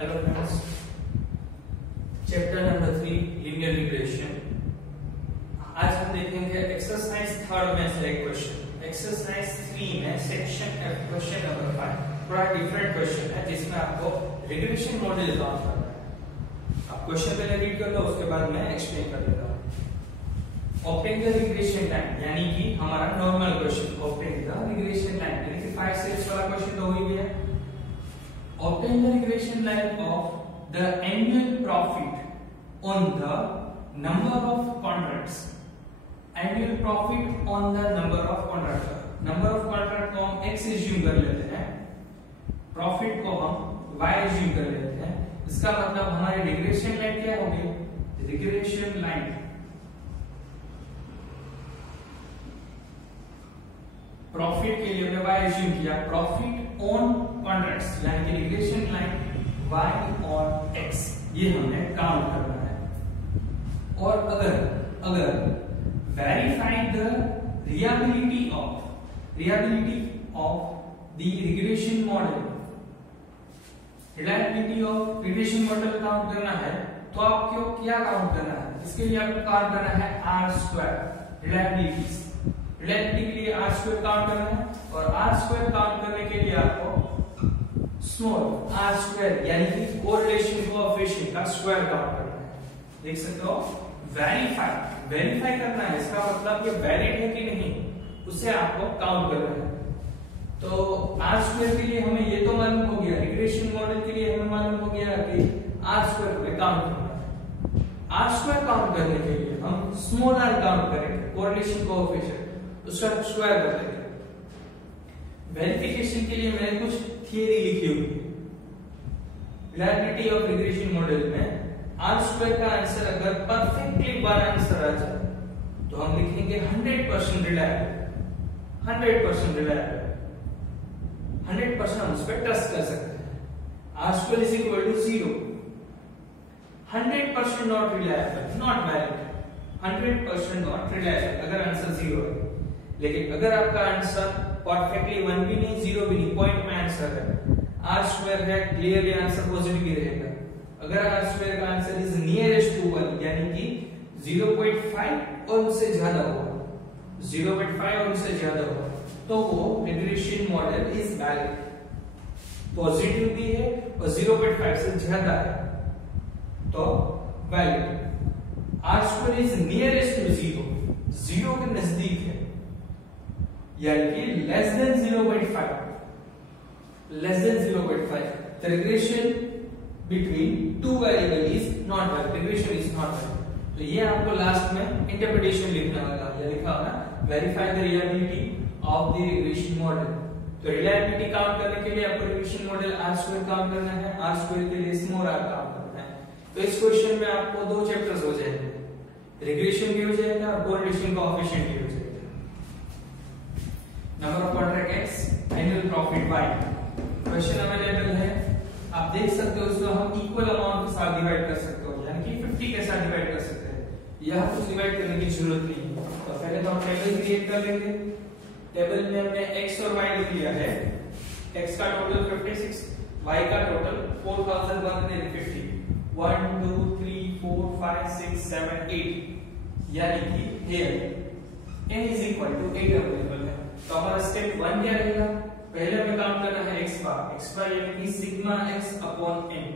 Hello friends, chapter number 3 linear regression. आज हम देखेंगे एक्सरसाइज 3 में से एक क्वेश्चन। एक्सरसाइज 3 में सेक्शन एफ क्वेश्चन नंबर 5 थोड़ा डिफरेंट क्वेश्चन है जिसमें आपको रिग्रेशन मॉडल काम करना है। आप क्वेश्चन पहले रीड कर लो, उसके बाद मैं एक्सप्लेन कर देता हूं। ऑब्टेन द रिग्रेशन लाइन, यानी कि हमारा normal question obtain the regression line, यानी कि 5 स्टेप्स वाला क्वेश्चन तो हो ही गया। Obtain the regression line of the annual profit on the number of contracts. Annual profit on the number of contracts. Number of contract को हम x assume कर लेते हैं, profit को हम y assume कर लेते हैं। इसका मतलब हमारी regression line क्या होगी? Regression line प्रॉफिट के लिए हमने y assume किया, प्रॉफिट ऑन कॉन्ट्रैक्ट्स यानी कि रिग्रेशन लाइन y और x ये हमने काउंट करना है। और अगर verified the reliability of the regression model, reliability of regression model count करना है तो आपको क्या काउंट करना है? इसके लिए आपको काउंट करना है r2 रिलायबिलिटी के लिए r2 काउंट करना है। और r2 काउंट करने के लिए आपको स्मॉल r2 यानी कि कोरिलेशन कोएफिशिएंट का स्क्वायर काउंट करना है। देख सकते हो, वेरीफाई करना है, इसका मतलब ये वैलिड है कि नहीं उसे आपको काउंट करना है। तो r2 के लिए हमें ये तो मालूम हो गया, रिग्रेशन मॉडल के लिए हमें मालूम हो गया कि r2 में काउंट करना है। r2 काउंट करने के लिए हम स्मॉल r काउंट करेंगे, कोरिलेशन कोएफिशिएंट उसका स्क्वायर कर लेंगे। वेरिफिकेशन के लिए मैंने कुछ थियरी लिखी हुई है। रिलायबिलिटी ऑफ रिग्रेशन मॉडल में r2 का आंसर अगर परफेक्टली वन आंसर आ जाए तो हम लिखेंगे 100% रिलायबल, 100% रिलायबल, 100% हम उस पर ट्रस्ट कर सकते हैं। r2 is equal to 0, 100% not reliable, not valid, 100% not reliable अगर आंसर 0 है। लेकिन अगर आपका आंसर परफेक्टली 1 भी नहीं 0 भी नहीं, पॉइंट में आंसर है, r2 है, क्लियरली आंसर पॉजिटिव ही रहेगा। अगर r2 का आंसर इज नियरेस्ट टू 1 यानी कि 0.5 और उससे ज्यादा होगा, 0.5 और उससे ज्यादा होगा तो वो regression model is valid, positive भी है और 0.5 से ज्यादा है तो valid. r2 is nearest to 0 के नजदीक है यानी कि less than 0.5, less than 0.5, the regression between two variable is not valid, regression is not valid। तो ये आपको लास्ट में इंटरप्रिटेशन लिखना होगा, या लिखा होगा verify the reliability of the regression model. तो रिलायबिलिटी काउंट करने के लिए आपको रिग्रेशन मॉडल r2 काउंट करना है, r2 के लिए स्मॉल r काउंट करना है। तो इस क्वेश्चन में आपको दो चैप्टर्स हो जाएंगे, रिग्रेशन भी हो जाएगा और कोरिलेशन कोएफिशिएंट भी हो जाएगा। Number of contract x, annual profit y, question available है। आप देख सकते हो इसको हम इक्वल अमाउंट के साथ डिवाइड कर सकते हो, यानी कि 50 के साथ डिवाइड कर सकते हैं। यह कुछ डिवाइड करने की जरूरत नहीं है। तो पहले तो हम टेबल क्रिएट कर लेंगे। टेबल में हमने x और y लिख लिया है। x का टोटल 56, y का टोटल 4150, 1 2 3 4 5 6 7 8 यानी कि here n is equal to 8 available है। तो हमारा स्टेप 1 क्या रहेगा? पहले हमें काम करना है x बार यानी कि sigma x upon n,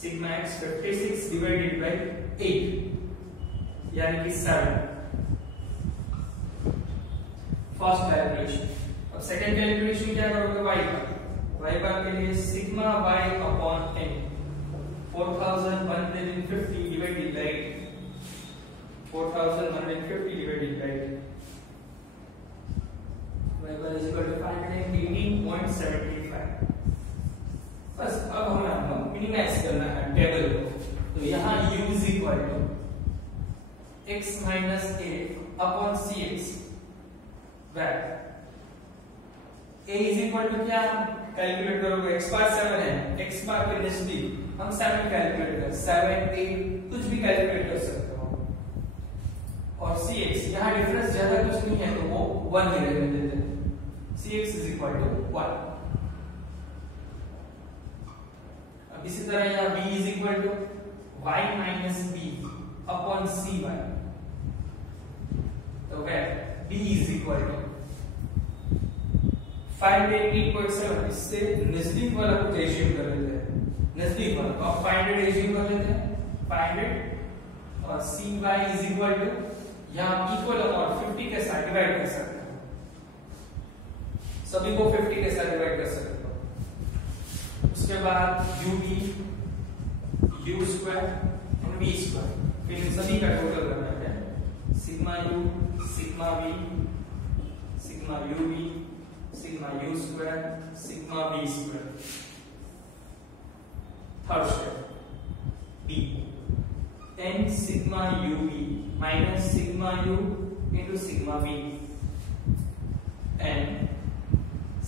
sigma x 56 divided by 8 यानी कि 7, फर्स्ट कैलकुलेशन। अब सेकंड कैलकुलेशन क्या करोगे? y बार के लिए sigma y upon n 4150 divided by 4150 divided by y bar is equal to 518.75। बस अब हमें मिनिमाइज करना है टेबल को। तो यहाँ u is equal to x minus a upon cx, where a is equal to क्या कैलकुलेट करोगे? x बार 7 है, x बार के नजदीक हम 7 कैलकुलेट कर, 7 8 कुछ भी कैलकुलेट कर सकते हो। और cx यहाँ डिफरेंस ज्यादा कुछ नहीं है तो वो 1 ही रहने देते हैं, cx is equal to 1। अब इसी तरह यहाँ b is equal to y minus b upon cy, तो where b is equal to 588.7, इससे नजदीक वाला को एज्यूम कर लेते हैं, नजदीक वाला तो आप 500 एज्यूम कर लेते हैं 500, और cy इज इक्वल टू यहाँ इक्वल और 50 के साथ डिवाइड कर सकते हैं, सभी को 50 के साथ डिवाइड कर सकते हो। उसके बाद ub u स्क्वायर और v स्क्वायर, फिर इन सभी का टोटल करना है, sigma u sigma v sigma ub sigma u square sigma v square. Third step b 10 sigma ub minus sigma u into sigma v and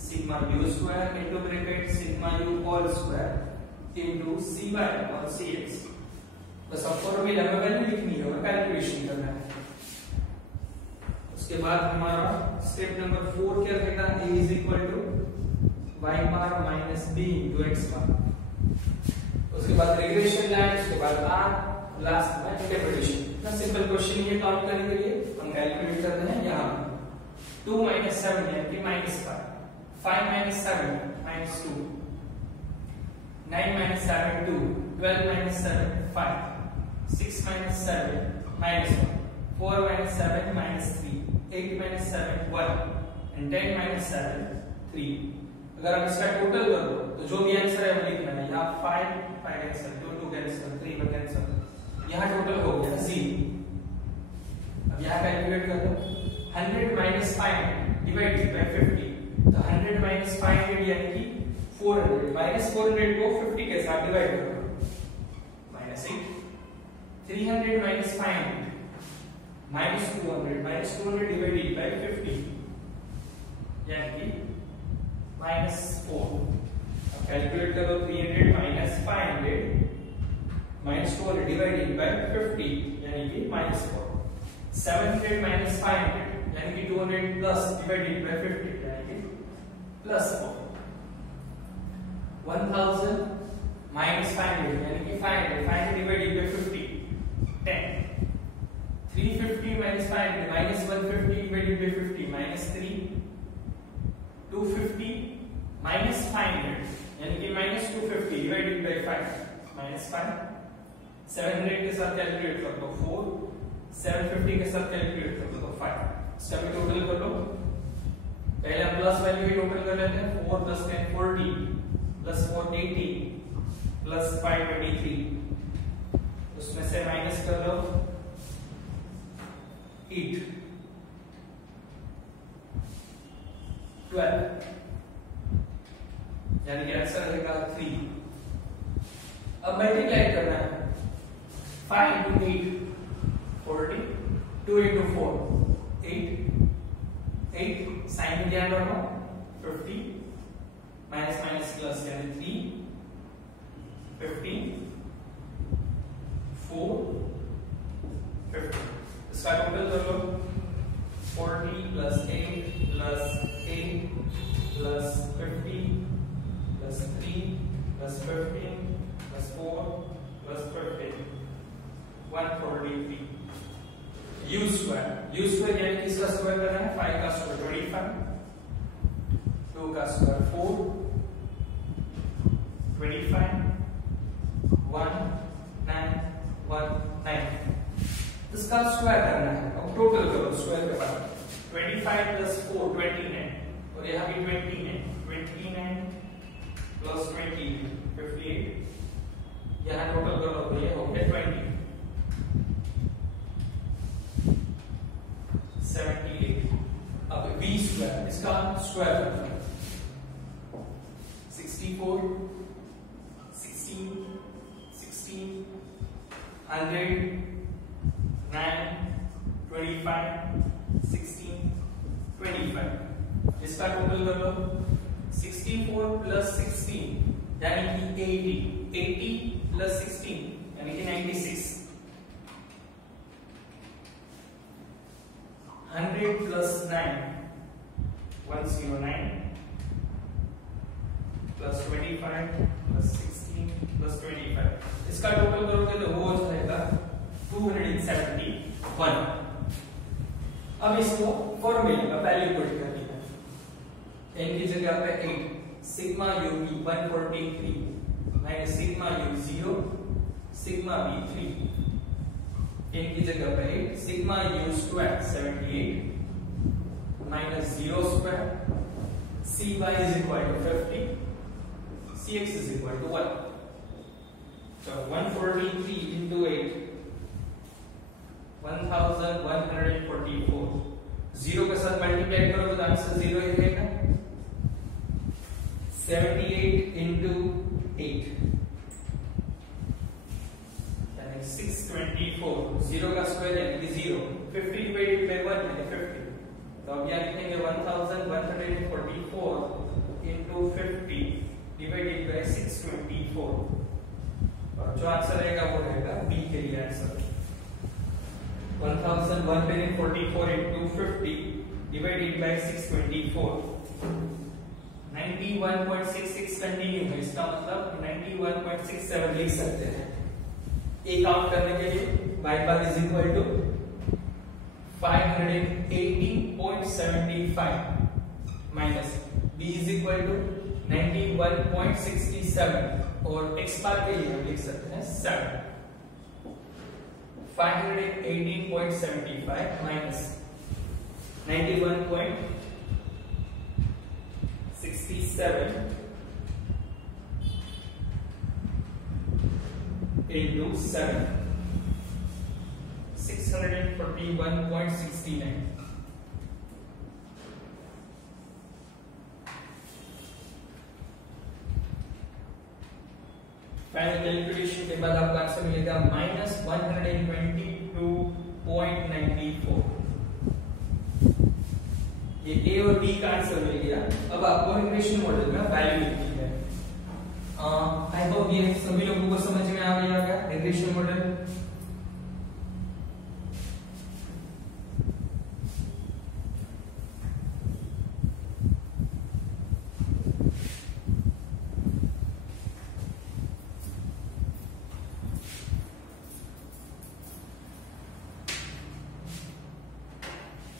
sigma u square into bracket sigma u all square into cy और cx। बस अब formula में value लिखनी है और calculation करना है। उसके बाद हमारा स्टेप नंबर 4 क्या रहेगा, a is equal to y bar minus b into x bar। उसके बाद रिग्रेशन लाइन, उसके बाद r, लास्ट में इंटरप्रिटेशन। इतना सिंपल क्वेश्चन ये काउंट करने के लिए हम कैलकुलेट करते हैं। यहाँ 2 minus 7 यानी कि minus 5, 5 minus 7 minus 2, 9 minus 7 2, 12 minus 7 5, 6 minus 7 minus 1, 4 minus 7 minus 3, 8 minus 7 1 and 10 minus 7 3। अगर आप इसका टोटल करो तो जो भी आंसर है वो लिखना है। यहाँ 5 कैंसिल, 2 कैंसिल, 3 कैंसिल, यहाँ टोटल हो गया 0। अब यहाँ कैलकुलेट कर दो, 100 minus 5 divided by 50, तो 100 minus 500 यानी कि 400, माइनस 400 को 50 के साथ डिवाइड करो, minus 8, 300 minus 500 minus 200 divided by 50 यानी कि माइनस 4। अब कैलकुलेट करो, 300 minus 500 minus 200 divided by 50 यानी कि माइनस 4, 700 minus 500 यानी कि 200 plus divided by 50 यानी कि प्लस 4, 1000 minus 500 यानी कि 500 divided by 50 10, 350 minus 500 minus 150 divided by 50 minus 3, 250 minus 500 यानी कि minus 250 divided by 5 minus 5, 700 के साथ कैलकुलेट कर दो 4, 750 के साथ कैलकुलेट कर दो 5। सभी टोटल कर लो, पहले हम प्लस वैल्यू की टोटल कर लेते हैं। 4 plus 10 40 plus 4 80 plus 5 23, उसमें से माइनस कर लो 8 12 यानी कि आंसर रहेगा 3। अब मल्टीप्लाई करना है, 5 into 8 40, 2 into 4 8 साइन में ध्यान रखो, 50 माइनस माइनस प्लस यानी 3 15 4 50। इसका टोटल कर लो, 40 plus 8 plus 8 plus 50 plus 3 plus 15 plus 4 plus 15 143। u square यानी कि इसका स्क्वायर करना है, 5 का स्क्वायर 25, 2 का स्क्वायर 4 25 1 9 1 9। इसका स्क्वायर करना है। अब टोटल करो स्क्वायर के बाद, 25 plus 4 29 और यहाँ भी 29 plus 20 58, यहाँ टोटल करो तो ये हो गया 20 78। अब v स्क्वायर, इसका स्क्वायर करना है, 64 16 16 100 9 25 16 25। इसका टोटल कर लो, 64 plus 16 यानी कि 80 plus 16 यानी कि 96, 100 plus 9 109 plus 25 plus 16 प्लस 25। इसका टोटल करोगे तो वो हो जाएगा 271। अब इसको फॉर्मूले का वैल्यू पुट कर दिया, n की जगह पे 8 सिग्मा u की 143 minus sigma u 0 sigma v 3, n की जगह पे 8 sigma u square 78 minus 0 square cy is equal to 50 cx is equal to 1। So 143 into 8 1144, 0 के साथ मल्टीप्लाई करोगे तो आंसर 0 ही रहेगा। 78 into 8 यानी 624, 0 का स्क्वायर यानी 0, 50 डिवाइडेड बाय 1 यानी 50। तो अब यहाँ लिखेंगे 1144 into 50 डिवाइडेड बाय 624, और जो आंसर रहेगा वो रहेगा बी के लिए answer. 1144 into 50 divided by 624, 91.66 continue है, इसका मतलब 91.67 लिख सकते हैं। ए काउंट करने के लिए y bar is equal to 580.75 minus b is equal to 91.67 और x bar के लिए हम लिख सकते हैं 7। 518.75 minus 91.67 into 7, 641.69। फाइनल कैलकुलेशन के बाद आपका आंसर मिलेगा -122.94। ये ए और बी का आंसर मिल गया। अब आपको रिग्रेशन मॉडल में वैल्यू लिखनी है। आई होप ये सभी लोगों को समझ में आ गया होगा रिग्रेशन मॉडल।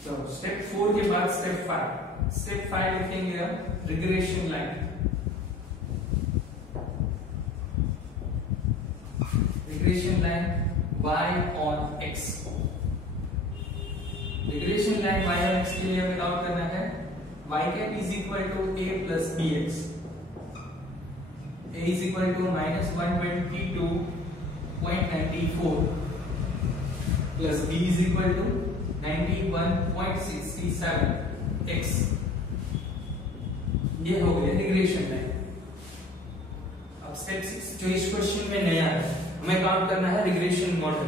तो स्टेप 4 के बाद स्टेप 5। स्टेप 5 लिखेंगे regression line. Regression line y on x। Regression line y on x के लिए हमें आउट करना है y cap is equal to a plus bx। a is equal to -122.94 plus b is equal to 91.67 x। ये हो गया regression line. अब step 6 जो इस क्वेश्चन में नया है, हमें काउंट करना है रिग्रेशन मॉडल।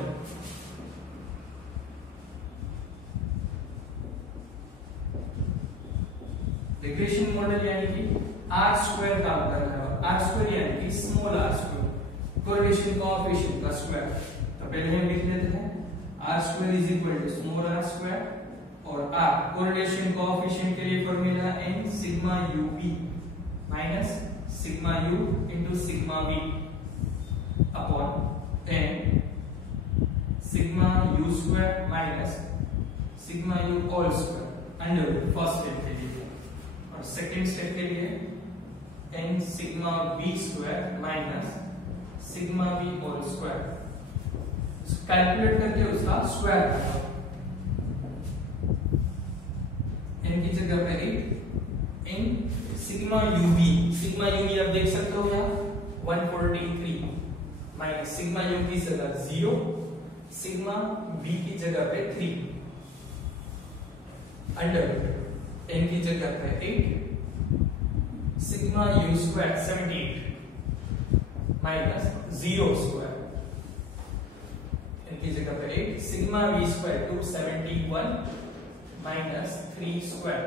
रिग्रेशन मॉडल यानी कि आर स्क्वायर काउंट करना है। आर स्क्वायर यानी कि small R square, correlation coefficient का स्क्वायर। तो पहले हम लिख लेते हैं R square is equal to small R square और आर कोरिलेशन कोएफिशिएंट के लिए formula n sigma ub minus sigma u into sigma v upon n sigma u square minus sigma u whole square under first step के लिए, और second step के लिए n sigma v square minus sigma v whole square. Calculate करके उसका square करो। n की जगह पे 8 n sigma ub, sigma ub आप देख सकते हो यहाँ 143 माइनस सिग्मा u की जगह 0 सिग्मा b की जगह पे 3 अंडर n की जगह पे 8 sigma u square 78 minus 0 square की जगह पे 8 sigma v square 271 minus 3 square.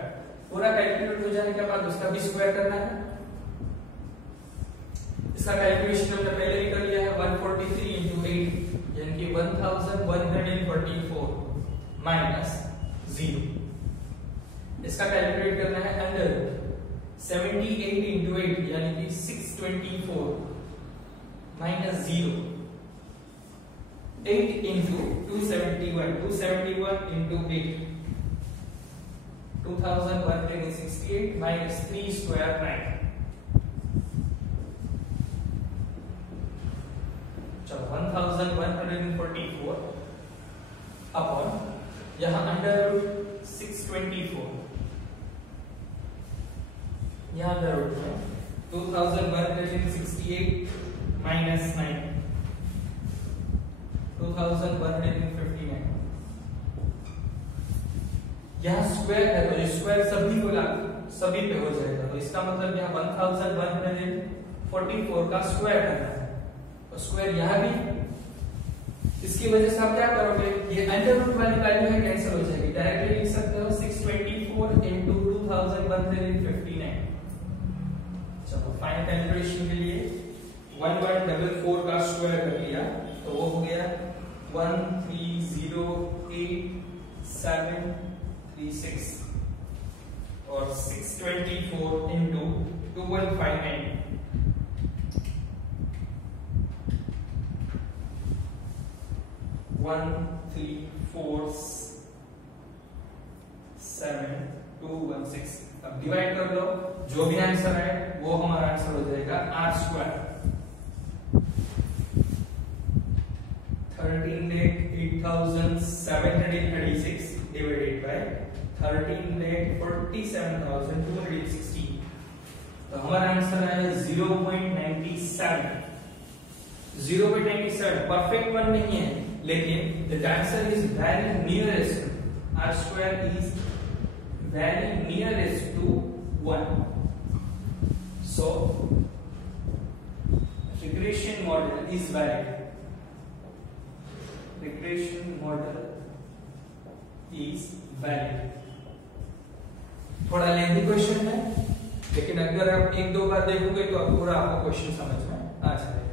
पूरा कैलकुलेट हो जाने के बाद उसका भी स्क्वायर करना है। इसका कैलकुलेशन हमने पहले ही कर लिया है 143 into 8 यानी कि 1144 माइनस 0। इसका कैलकुलेट करना है अंडर 78 into 8 यानी कि 624 minus 0 8 into 271 into 8 2168 minus 3 square 9 चलो 1144 अपॉन यहां अंडर रूट 624 यहां अंडर रूट में 2168 minus 9 2159 यहाँ स्क्वायर है तो स्क्वायर सभी पे हो जाएगा तो इसका मतलब यहाँ 1144 का स्क्वायर करना है और स्क्वायर यहाँ भी इसकी वजह से आप क्या करोगे ये अंडर रूट वाली वैल्यू है कैंसिल हो जाएगी डायरेक्टली लिख सकते हो 624 into 2159 चलो फाइनल कैलकुलेशन के लिए 1144 का स्क्वायर कर लिया तो वो हो गया 1308,736 और 624 into 2159 1347,216 अब डिवाइड कर लो जो भी आंसर है वो हमारा आंसर हो जाएगा r स्क्वायर 13,08,736 divided by 13,47,216 तो हमारा आंसर है 0.97 परफेक्ट वन नहीं है लेकिन the answer is very nearest r square is very nearest to 1 so regression model is valid regression model is valid थोड़ा लेंथी क्वेश्चन है लेकिन अगर आप एक दो बार देखोगे तो पूरा आपको क्वेश्चन समझ में आ जाएगा